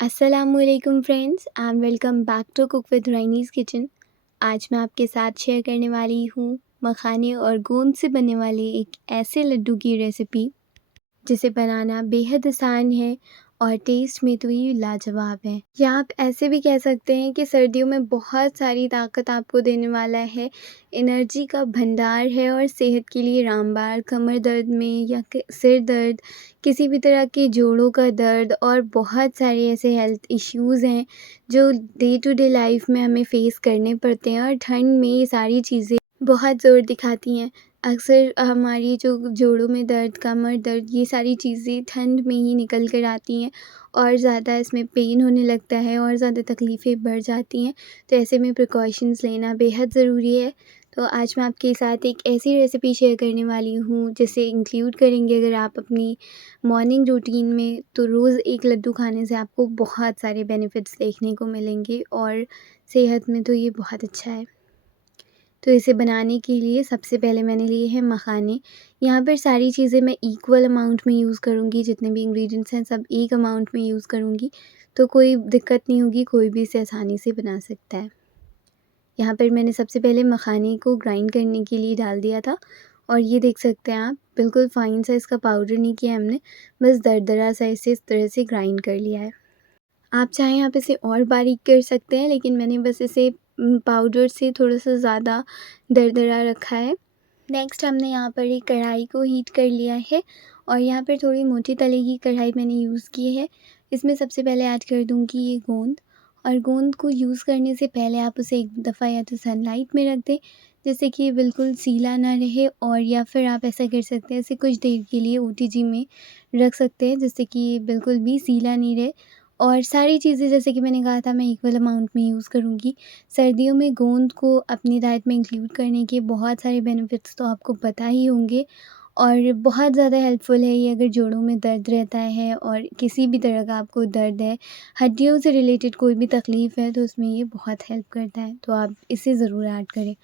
अस्सलामुअलैकुम friends and welcome back to cook with Raini's kitchen. आज मैं आपके साथ शेयर करने वाली हूँ मखाने और गोंद से बनने वाले एक ऐसे लड्डू की रेसिपी जिसे बनाना बेहद आसान है और टेस्ट में तो ये लाजवाब है। या आप ऐसे भी कह सकते हैं कि सर्दियों में बहुत सारी ताकत आपको देने वाला है, एनर्जी का भंडार है और सेहत के लिए रामबाण। कमर दर्द में या सिर दर्द, किसी भी तरह के जोड़ों का दर्द और बहुत सारे ऐसे हेल्थ इश्यूज़ हैं जो डे टू डे लाइफ में हमें फेस करने पड़ते हैं और ठंड में ये सारी चीज़ें बहुत ज़ोर दिखाती हैं। अक्सर हमारी जो जोड़ों में दर्द, कमर दर्द, ये सारी चीज़ें ठंड में ही निकल कर आती हैं और ज़्यादा इसमें पेन होने लगता है और ज़्यादा तकलीफ़ें बढ़ जाती हैं। तो ऐसे में प्रिकॉशंस लेना बेहद ज़रूरी है। तो आज मैं आपके साथ एक ऐसी रेसिपी शेयर करने वाली हूँ जिसे इंक्लूड करेंगे अगर आप अपनी मॉर्निंग रूटीन में, तो रोज़ एक लड्डू खाने से आपको बहुत सारे बेनिफिट्स देखने को मिलेंगे और सेहत में तो ये बहुत अच्छा है। तो इसे बनाने के लिए सबसे पहले मैंने लिए हैं मखाने। यहाँ पर सारी चीज़ें मैं इक्वल अमाउंट में यूज़ करूँगी, जितने भी इंग्रेडिएंट्स हैं सब एक अमाउंट में यूज़ करूँगी, तो कोई दिक्कत नहीं होगी, कोई भी इसे आसानी से बना सकता है। यहाँ पर मैंने सबसे पहले मखाने को ग्राइंड करने के लिए डाल दिया था और ये देख सकते हैं आप, बिल्कुल फ़ाइन सा इसका पाउडर नहीं किया हमने, बस दरदरा सा इसे इस तरह से ग्राइंड कर लिया है। आप चाहें आप इसे और बारीक कर सकते हैं, लेकिन मैंने बस इसे पाउडर से थोड़ा-सा ज़्यादा दरदरा रखा है। नेक्स्ट हमने यहाँ पर एक कढ़ाई को हीट कर लिया है और यहाँ पर थोड़ी मोटी तले की कढ़ाई मैंने यूज़ की है। इसमें सबसे पहले ऐड कर दूँगी ये गोंद, और गोंद को यूज़ करने से पहले आप उसे एक दफ़ा या तो सनलाइट में रख दें, जिससे कि ये बिल्कुल सीला ना रहे, और या फिर आप ऐसा कर सकते हैं, इसे कुछ देर के लिए ओटीजी में रख सकते हैं, जिससे कि ये बिल्कुल भी सीला नहीं रहे। और सारी चीज़ें जैसे कि मैंने कहा था मैं इक्वल अमाउंट में यूज़ करूँगी। सर्दियों में गोंद को अपनी डाइट में इंक्लूड करने के बहुत सारे बेनिफिट्स तो आपको पता ही होंगे और बहुत ज़्यादा हेल्पफुल है ये अगर जोड़ों में दर्द रहता है और किसी भी तरह का आपको दर्द है, हड्डियों से रिलेटेड कोई भी तकलीफ़ है, तो उसमें ये बहुत हेल्प करता है। तो आप इसे ज़रूर ऐड करें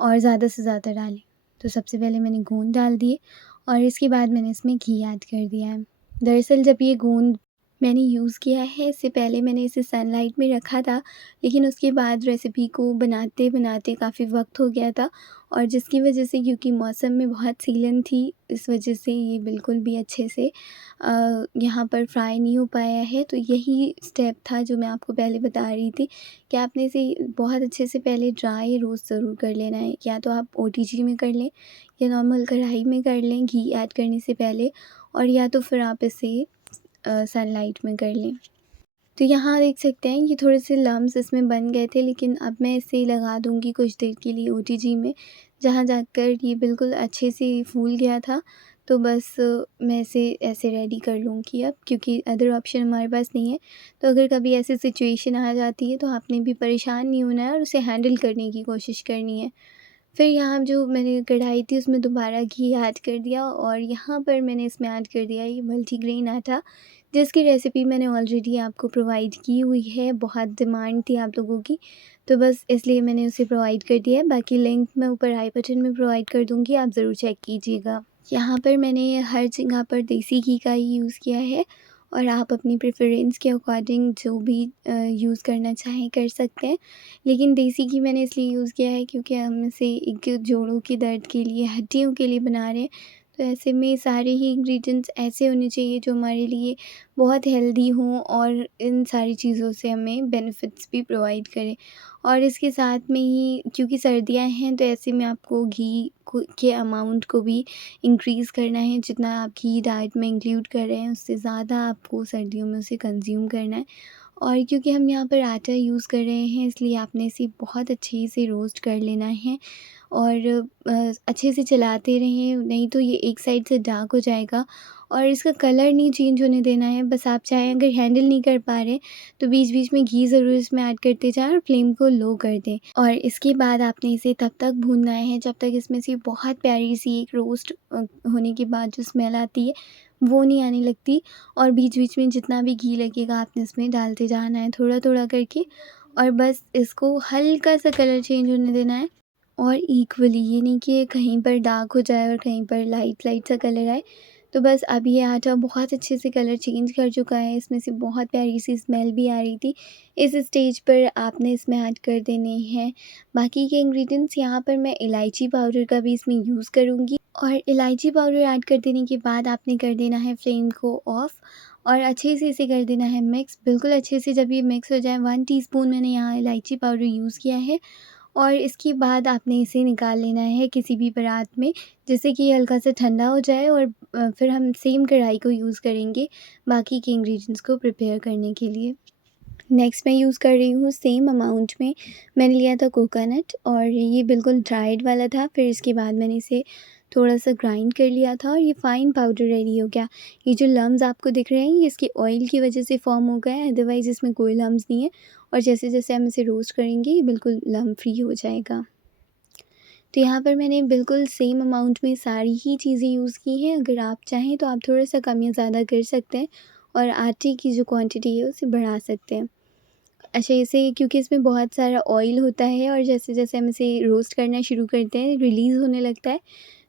और ज़्यादा से ज़्यादा डालें। तो सबसे पहले मैंने गोंद डाल दिए और इसके बाद मैंने इसमें घी ऐड कर दिया है। दरअसल जब ये गोंद मैंने यूज़ किया है, इससे पहले मैंने इसे सनलाइट में रखा था, लेकिन उसके बाद रेसिपी को बनाते-बनाते काफ़ी वक़्त हो गया था और जिसकी वजह से, क्योंकि मौसम में बहुत सीलन थी, इस वजह से ये बिल्कुल भी अच्छे से यहाँ पर फ्राई नहीं हो पाया है। तो यही स्टेप था जो मैं आपको पहले बता रही थी कि आपने इसे बहुत अच्छे से पहले ड्राई रोस्ट ज़रूर कर लेना है। या तो आप ओटीजी में कर लें या नॉर्मल कढ़ाई में कर लें घी ऐड करने से पहले, और या तो फिर आप इसे सनलाइट में कर लें। तो यहाँ देख सकते हैं ये थोड़े से लम्स इसमें बन गए थे, लेकिन अब मैं इसे लगा दूँगी कुछ देर के लिए ओटीजी में, जहाँ जाकर ये बिल्कुल अच्छे से फूल गया था। तो बस मैं इसे ऐसे रेडी कर लूँगी अब, क्योंकि अदर ऑप्शन हमारे पास नहीं है। तो अगर कभी ऐसी सिचुएशन आ जाती है तो आपने भी परेशान नहीं होना है और उसे हैंडल करने की कोशिश करनी है। फिर यहाँ जो मैंने कढ़ाई थी उसमें दोबारा घी ऐड कर दिया और यहाँ पर मैंने इसमें ऐड कर दिया ये मल्टीग्रेन आटा, जिसकी रेसिपी मैंने ऑलरेडी आपको प्रोवाइड की हुई है। बहुत डिमांड थी आप लोगों की, तो बस इसलिए मैंने उसे प्रोवाइड कर दिया है। बाकी लिंक मैं ऊपर आई बटन में प्रोवाइड कर दूँगी, आप ज़रूर चेक कीजिएगा। यहाँ पर मैंने हर जगह पर देसी घी का ही यूज़ किया है और आप अपनी प्रेफ़रेंस के अकॉर्डिंग जो भी यूज़ करना चाहें कर सकते हैं। लेकिन देसी घी मैंने इसलिए यूज़ किया है क्योंकि हम इसे एक जोड़ों के दर्द के लिए, हड्डियों के लिए बना रहे हैं। तो ऐसे में सारे ही इंग्रेडिएंट्स ऐसे होने चाहिए जो हमारे लिए बहुत हेल्दी हों और इन सारी चीज़ों से हमें बेनिफिट्स भी प्रोवाइड करें। और इसके साथ में ही, क्योंकि सर्दियाँ हैं, तो ऐसे में आपको घी को के अमाउंट को भी इंक्रीज़ करना है। जितना आप घी डाइट में इंक्लूड कर रहे हैं, उससे ज़्यादा आपको सर्दियों में उसे कंज़्यूम करना है। और क्योंकि हम यहाँ पर आटा यूज़ कर रहे हैं, इसलिए आपने इसे बहुत अच्छे से रोस्ट कर लेना है और अच्छे से चलाते रहें, नहीं तो ये एक साइड से डार्क हो जाएगा और इसका कलर नहीं चेंज होने देना है। बस आप चाहें, अगर हैंडल नहीं कर पा रहे, तो बीच-बीच में घी ज़रूर इसमें ऐड करते जाएँ और फ्लेम को लो कर दें। और इसके बाद आपने इसे तब तक भूनना है जब तक इसमें से बहुत प्यारी-सी एक रोस्ट होने के बाद जो स्मेल आती है, वो नहीं आने लगती। और बीच-बीच में जितना भी घी लगेगा आपने इसमें डालते जाना है थोड़ा-थोड़ा करके, और बस इसको हल्का-सा कलर चेंज होने देना है। और इक्वली, ये नहीं कि कहीं पर डार्क हो जाए और कहीं पर लाइट लाइट सा कलर आए। तो बस अब ये आटा बहुत अच्छे से कलर चेंज कर चुका है, इसमें से बहुत प्यारी सी स्मेल भी आ रही थी। इस स्टेज पर आपने इसमें ऐड कर देने हैं बाकी के इंग्रेडिएंट्स। यहाँ पर मैं इलायची पाउडर का भी इसमें यूज़ करूँगी और इलायची पाउडर ऐड कर देने के बाद आपने कर देना है फ्लेम को ऑफ़ और अच्छे से इसे कर देना है मिक्स। बिल्कुल अच्छे से जब ये मिक्स हो जाए, 1 टीस्पून मैंने यहाँ इलायची पाउडर यूज़ किया है और इसके बाद आपने इसे निकाल लेना है किसी भी परात में, जिससे कि ये हल्का सा ठंडा हो जाए और फिर हम सेम कढ़ाई को यूज़ करेंगे बाकी के इंग्रेडिएंट्स को प्रिपेयर करने के लिए। नेक्स्ट मैं यूज़ कर रही हूँ सेम अमाउंट में मैंने लिया था कोकोनट और ये बिल्कुल ड्राइड वाला था। फिर इसके बाद मैंने इसे थोड़ा-सा ग्राइंड कर लिया था और ये फ़ाइन पाउडर रेडी हो गया। ये जो लम्स आपको दिख रहे हैं ये इसके ऑयल की वजह से फ़ॉर्म हो गए हैं, अदरवाइज़ इसमें कोई लम्स नहीं है और जैसे-जैसे हम इसे रोस्ट करेंगे ये बिल्कुल लम्प फ्री हो जाएगा। तो यहाँ पर मैंने बिल्कुल सेम अमाउंट में सारी ही चीज़ें यूज़ की हैं। अगर आप चाहें तो आप थोड़ा-सा कम या ज़्यादा कर सकते हैं और आटे की जो क्वांटिटी है उसे बढ़ा सकते हैं। अच्छा, इसे क्योंकि इसमें बहुत सारा ऑयल होता है और जैसे-जैसे हम इसे रोस्ट करना शुरू करते हैं, रिलीज़ होने लगता है,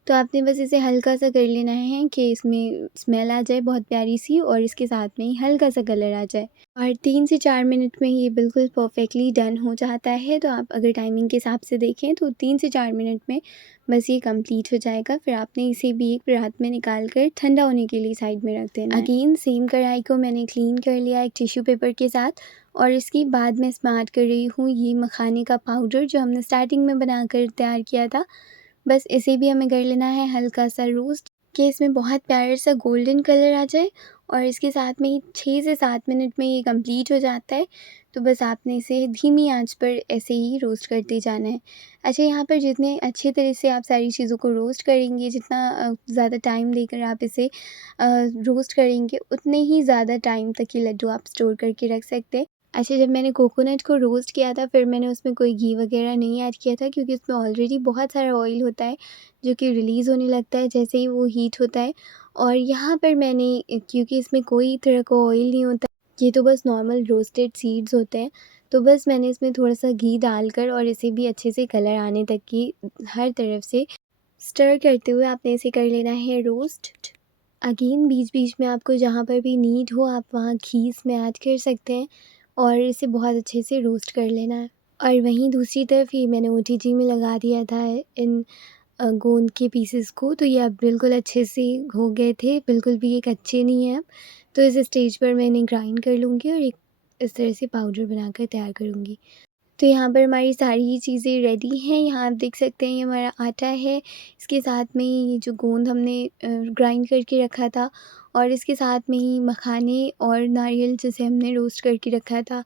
तो आपने बस इसे हल्का-सा कर लेना है कि इसमें स्मेल आ जाए बहुत प्यारी-सी और इसके साथ में ही हल्का-सा कलर आ जाए। और 3 से 4 मिनट में ये बिल्कुल परफ़ेक्टली डन हो जाता है। तो आप अगर टाइमिंग के हिसाब से देखें तो 3 से 4 मिनट में बस ये कंप्लीट हो जाएगा। फिर आपने इसे भी एक परात में निकाल कर ठंडा होने के लिए साइड में रख देना है। अगेन सेम कढ़ाई को मैंने क्लीन कर लिया एक टिश्यू पेपर के साथ और इसके बाद मैं इसमें ऐड कर रही हूँ ये मखाने का पाउडर जो हमने स्टार्टिंग में बनाकर तैयार किया था। बस इसे भी हमें कर लेना है हल्का सा रोस्ट कि इसमें बहुत प्यारा सा गोल्डन कलर आ जाए और इसके साथ में ही 6 से 7 मिनट में ये कंप्लीट हो जाता है। तो बस आपने इसे धीमी आंच पर ऐसे ही रोस्ट करते जाना है। अच्छा, यहाँ पर जितने अच्छे तरह से आप सारी चीज़ों को रोस्ट करेंगे, जितना ज़्यादा टाइम देकर आप इसे रोस्ट करेंगे, उतने ही ज़्यादा टाइम तक ये लड्डू आप स्टोर करके रख सकते हैं। अच्छा, जब मैंने कोकोनट को रोस्ट किया था फिर मैंने उसमें कोई घी वगैरह नहीं ऐड किया था क्योंकि उसमें ऑलरेडी बहुत सारा ऑयल होता है जो कि रिलीज़ होने लगता है जैसे ही वो हीट होता है। और यहाँ पर मैंने क्योंकि इसमें कोई तरह का ऑयल नहीं होता, ये तो बस नॉर्मल रोस्टेड सीड्स होते हैं, तो बस मैंने इसमें थोड़ा-सा घी डालकर और इसे भी अच्छे से कलर आने तक की हर तरफ से स्टर करते हुए आपने इसे कर लेना है रोस्ट। अगेन बीच-बीच में आपको जहाँ पर भी नीड हो आप वहाँ घी इसमें ऐड कर सकते हैं और इसे बहुत अच्छे से रोस्ट कर लेना है। और वहीं दूसरी तरफ ये मैंने ओटीजी में लगा दिया था इन गोंद के पीसेस को, तो ये अब बिल्कुल अच्छे से हो गए थे, बिल्कुल भी ये कच्चे नहीं हैं अब। तो इस स्टेज पर मैं इन्हें ग्राइंड कर लूँगी और एक इस तरह से पाउडर बनाकर तैयार करूँगी। तो यहाँ पर हमारी सारी ही चीज़ें रेडी हैं। यहाँ आप देख सकते हैं ये हमारा आटा है, इसके साथ में ये जो गोंद हमने ग्राइंड करके रखा था और इसके साथ में ही मखाने और नारियल जिसे हमने रोस्ट करके रखा था।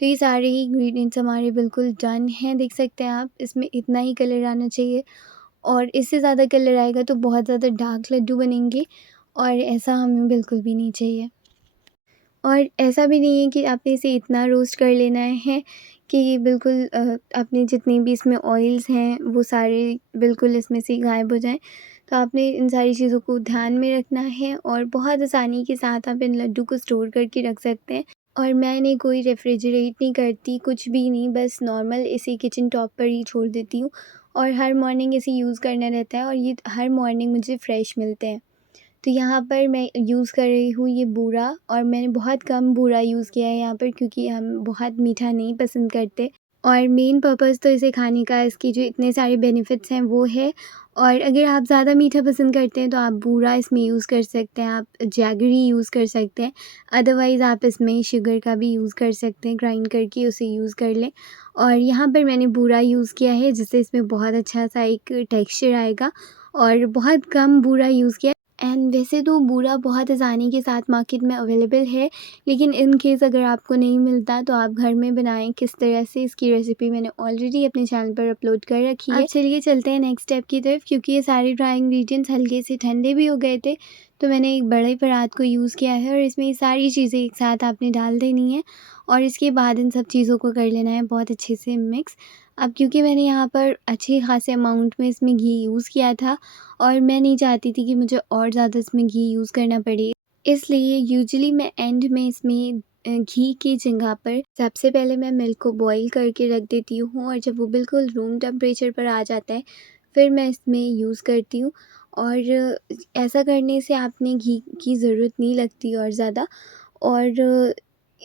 तो ये सारे ही इंग्रेडिएंट्स हमारे बिल्कुल डन हैं, देख सकते हैं आप। इसमें इतना ही कलर आना चाहिए और इससे ज़्यादा कलर आएगा तो बहुत ज़्यादा डार्क लड्डू बनेंगे और ऐसा हमें बिल्कुल भी नहीं चाहिए। और ऐसा भी नहीं है कि आपने इसे इतना रोस्ट कर लेना है कि ये बिल्कुल आपने जितने भी इसमें ऑयल्स हैं वो सारे बिल्कुल इसमें से गायब हो जाएँ। तो आपने इन सारी चीज़ों को ध्यान में रखना है और बहुत आसानी के साथ आप इन लड्डू को स्टोर करके रख सकते हैं। और मैं इन्हें कोई रेफ्रिजरेट नहीं करती, कुछ भी नहीं, बस नॉर्मल इसे किचन टॉप पर ही छोड़ देती हूँ और हर मॉर्निंग इसे यूज़ करना रहता है और ये हर मॉर्निंग मुझे फ्रेश मिलते हैं। तो यहाँ पर मैं यूज़ कर रही हूँ ये बूरा और मैंने बहुत कम बूरा यूज़ किया है यहाँ पर क्योंकि हम बहुत मीठा नहीं पसंद करते और मेन पर्पज़ तो इसे खाने का इसके जो इतने सारे बेनिफिट्स हैं वो है। और अगर आप ज़्यादा मीठा पसंद करते हैं तो आप बूरा इसमें यूज़ कर सकते हैं, आप जैगरी यूज़ कर सकते हैं, अदरवाइज़ आप इसमें शुगर का भी यूज़ कर सकते हैं, ग्राइंड करके उसे यूज़ कर लें। और यहाँ पर मैंने बूरा यूज़ किया है जिससे इसमें बहुत अच्छा सा एक टेक्सचर आएगा और बहुत कम बूरा यूज़ किया। एंड वैसे तो बूरा बहुत आसानी के साथ मार्केट में अवेलेबल है, लेकिन इन केस अगर आपको नहीं मिलता तो आप घर में बनाएं किस तरह से, इसकी रेसिपी मैंने ऑलरेडी अपने चैनल पर अपलोड कर रखी है। अब चलिए चलते हैं नेक्स्ट स्टेप की तरफ। क्योंकि ये सारे ड्राई इंग्रेडिएंट्स हल्के से ठंडे भी हो गए थे तो मैंने एक बड़े परात को यूज़ किया है और इसमें ये सारी चीज़ें एक साथ आपने डाल देनी है और इसके बाद इन सब चीज़ों को कर लेना है बहुत अच्छे से मिक्स। अब क्योंकि मैंने यहाँ पर अच्छे खासे अमाउंट में इसमें घी यूज़ किया था और मैं नहीं चाहती थी कि मुझे और ज़्यादा इसमें घी यूज़ करना पड़े, इसलिए यूजुअली मैं एंड में इसमें घी की जगह पर सबसे पहले मैं मिल्क को बॉईल करके रख देती हूँ और जब वो बिल्कुल रूम टेम्परेचर पर आ जाता है फिर मैं इसमें यूज़ करती हूँ। और ऐसा करने से आपने घी की ज़रूरत नहीं लगती और ज़्यादा। और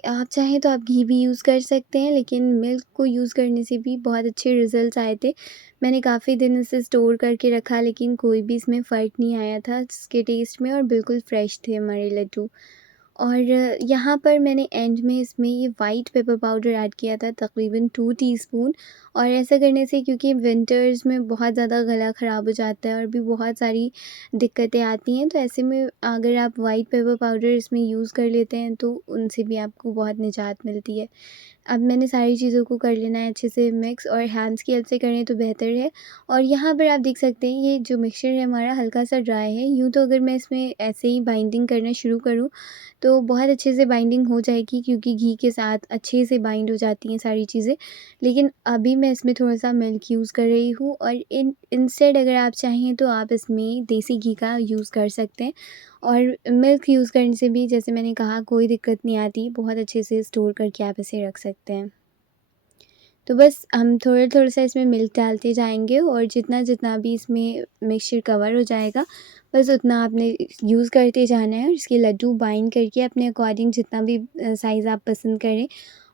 आप चाहें तो आप घी भी यूज़ कर सकते हैं, लेकिन मिल्क को यूज़ करने से भी बहुत अच्छे रिज़ल्ट्स आए थे। मैंने काफ़ी दिन इसे स्टोर करके रखा, लेकिन कोई भी इसमें फ़र्क नहीं आया था इसके टेस्ट में, और बिल्कुल फ्रेश थे हमारे लड्डू। और यहाँ पर मैंने एंड में इसमें ये वाइट पेपर पाउडर ऐड किया था, तकरीबन 2 टीस्पून। और ऐसा करने से, क्योंकि विंटर्स में बहुत ज़्यादा गला ख़राब हो जाता है और भी बहुत सारी दिक्कतें आती हैं, तो ऐसे में अगर आप वाइट पेपर पाउडर इसमें यूज़ कर लेते हैं तो उनसे भी आपको बहुत निजात मिलती है। अब मैंने सारी चीज़ों को कर लेना है अच्छे से मिक्स, और हैंड्स की हेल्प से करें तो बेहतर है। और यहाँ पर आप देख सकते हैं ये जो मिक्सचर है हमारा हल्का सा ड्राई है। यूँ तो अगर मैं इसमें ऐसे ही बाइंडिंग करना शुरू करूँ तो बहुत अच्छे से बाइंडिंग हो जाएगी, क्योंकि घी के साथ अच्छे से बाइंड हो जाती हैं सारी चीज़ें। लेकिन अभी मैं इसमें थोड़ा-सा मिल्क यूज़ कर रही हूँ, और इंस्टेड अगर आप चाहें तो आप इसमें देसी घी का यूज़ कर सकते हैं। और मिल्क यूज़ करने से भी, जैसे मैंने कहा, कोई दिक्कत नहीं आती, बहुत अच्छे से स्टोर करके आप इसे रख सकते हैं। तो बस हम थोड़ा-थोड़ा सा इसमें मिल्क डालते जाएँगे, और जितना-जितना भी इसमें मिक्सचर कवर हो जाएगा, बस उतना आपने यूज़ करते जाना है, और इसके लड्डू बाइंड करके अपने अकॉर्डिंग जितना भी साइज़ आप पसंद करें,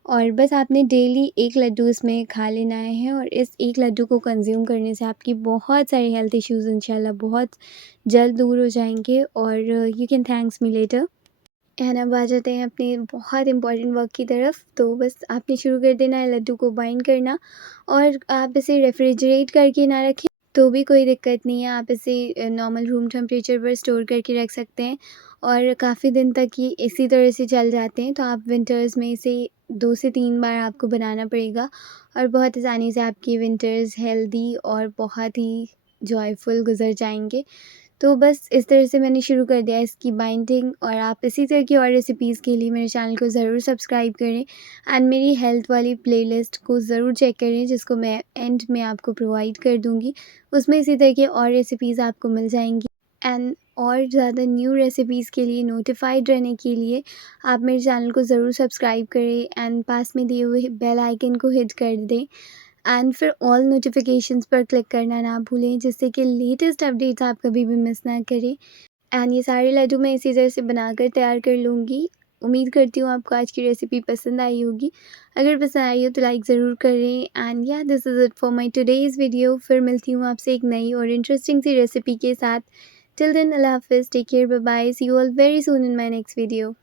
और बस आपने डेली 1 लड्डू इसमें खा लेना है। और इस 1 लड्डू को कंज़्यूम करने से आपकी बहुत सारे हेल्थ इश्यूज़ इंशाल्लाह बहुत जल्द दूर हो जाएँगे, और you can thanks me later. And अब आ जाते हैं अपने बहुत इम्पोर्टेंट वर्क की तरफ। तो बस आपने शुरू कर देना है लड्डू को बाइंड करना, और आप इसे रेफ्रिजरेट करके ना रखें तो भी कोई दिक्कत नहीं है। आप इसे नॉर्मल रूम टेम्परेचर पर स्टोर करके रख सकते हैं, और काफ़ी दिन तक ये इसी तरह से चल जाते हैं। तो आप विंटर्स में इसे 2 से 3 बार आपको बनाना पड़ेगा, और बहुत आसानी से आपकी विंटर्स हेल्दी और बहुत ही जॉयफुल गुजर जाएंगे। तो बस इस तरह से मैंने शुरू कर दिया इसकी बाइंडिंग, और आप इसी तरह की और रेसिपीज़ के लिए मेरे चैनल को ज़रूर सब्सक्राइब करें, एंड मेरी हेल्थ वाली प्लेलिस्ट को ज़रूर चेक करें, जिसको मैं एंड में आपको प्रोवाइड कर दूँगी। उसमें इसी तरह की और रेसिपीज़ आपको मिल जाएँगी। एंड और ज़्यादा न्यू रेसिपीज़ के लिए नोटिफाइड रहने के लिए आप मेरे चैनल को ज़रूर सब्सक्राइब करें, एंड पास में दिए हुए बेल आइकन को हिट कर दें, एंड फिर ऑल नोटिफिकेशंस पर क्लिक करना ना भूलें, जिससे कि लेटेस्ट अपडेट्स आप कभी भी मिस ना करें। एंड ये सारे लड्डू मैं इसी तरह से बनाकर तैयार कर लूँगी। उम्मीद करती हूँ आपको आज की रेसिपी पसंद आई होगी। अगर पसंद आई हो तो लाइक ज़रूर करें, एंड या this is it for my today's video. फिर मिलती हूँ आपसे एक नई और इंटरेस्टिंग सी रेसिपी के साथ। टिल देन, अल्लाह हाफ़िज़, take care, bye bye, see you all very soon in my next video.